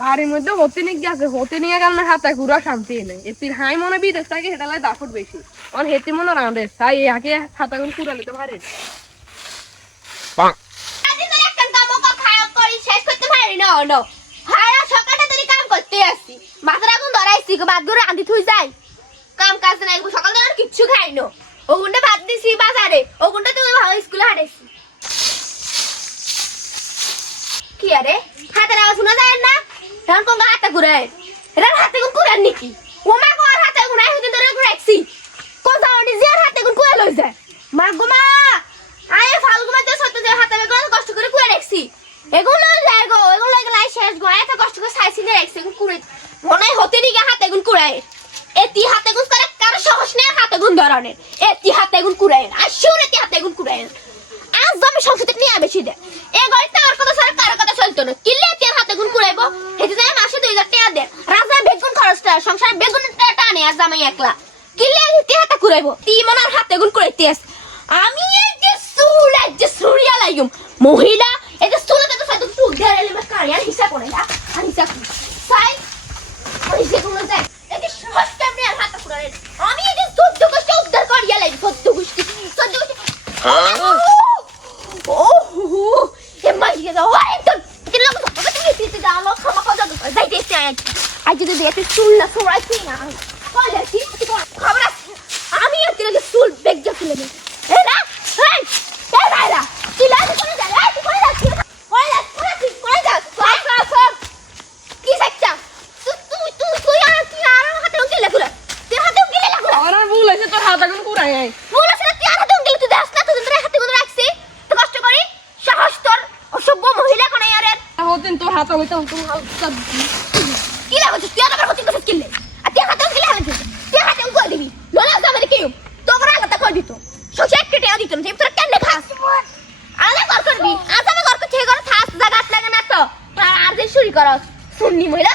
বাড়ির মধ্যে হতে নিয়ে গেছে, হতে নিয়ে গেল না হাতে ঘুরা শান্তি নেই। এতির হাই মনে বিদেশ থাকে হেটালাই দাফট বেশি, অন হেতি মনে রাঁধে তাই একে হাতা গুন কুড়া নিতে পারে কাম কাজ নাই সকাল থেকে কিচ্ছু খাইনো ও গুন্ডা ভাত দিছি বাজারে ও গুন্ডা তুমি ভালো স্কুলে হাঁটাইছি কি আরে হাতের আওয়াজ শোনা যায় না এখন কোন হাতে ঘুরে এরা হাতে গুন কুড়ান নাকি ও মা গো আর হাতে গুন আই হদিন ধরে ঘুরাইছি কোন জানি যে হাতে গুন কুড়া লই যায় মা গো মা আয় ফালগু মা তো সত্য যে হাতে গুন কষ্ট করে কুড়া রাখছি এগুলো যায় গো এগুলো লাই শেষ গো এত কষ্ট করে সাইছি নে রাখছি কুড়ে মনে হতে নি হাতে গুন কুড়ায় এতি হাতে গুন করে কার সাহস নেই হাতে গুন ধরনের এতি হাতে গুন কুড়ায় আসলে এতি হাতে গুন কুড়ায় আজ আমি সংসদে নিয়ে বেশি দে এই গড়িতে আর কথা সর কার কথা চলতো না কিলে এতি হাতে গুন কুড়াইবো হেতে যায় মাসে 2000 টাকা দে রাজা বেগুন খরচটা সংসারে বেগুন টাকা আনে আর জামাই একলা কিলে এতি হাতে কুড়াইবো তি মনার হাতে গুন কুড়াইতেস আমি এই যে সুরিয়া লাইম মহিলা এই যে সুলাতে তো সাইদ টু দেলে মে কারিয়া হিসাব করে না হিসাব সাই ওই যে কোন যায় এই সমস্ত আমি আর হাতে কুড়াই আমি এই যে 14 কষ্ট উদ্ধার করিয়া লাই 14 গোষ্ঠী ওহো এ মাইয়া দাও একদম কিলো তুমি দিতে দাও লোক ক্ষমা করে দাও যাইতেছে আজ যদি এত চুল না সরাইছি না কইলে কি খবর আছে আমি এত লাগে চুল বেগ যাচ্ছিল না এ না এই দাঁড়া কি লাগে কোন যায় এই তুই কই যাচ্ছিস কই যাস কি সাচ্চা তুই আর কি আর হাতে উঙ্গিলে গুলা তুই হাতে উঙ্গিলে লাগু আর ভুল আছে তোর হাতা গুন কুড়াই আই ভুল আছে তুই আর হাতে উঙ্গিলে তুই দাস না তুই ধরে হাতে গুন রাখছি তো কষ্ট করি সাহস তোর অসভ্য মহিলা কোন আরে হতেন তোর হাতা হইতো তুমি হালকা কি লাগো তুই আর হতে কথা কিনলে আর তুই হাতে উঙ্গিলে হাতে তুই হাতে উঙ্গিলে দিবি লোলা জামারে কি তোর কথা কইবি তো সোশ্যাল কেটে দিত না তোর কেন খাস আলাদা কর করবি আজ আমি ঘর থেকে ঘর থাস জায়গা লাগে না তো আর যে শুরু করস সুন্নি মহিলা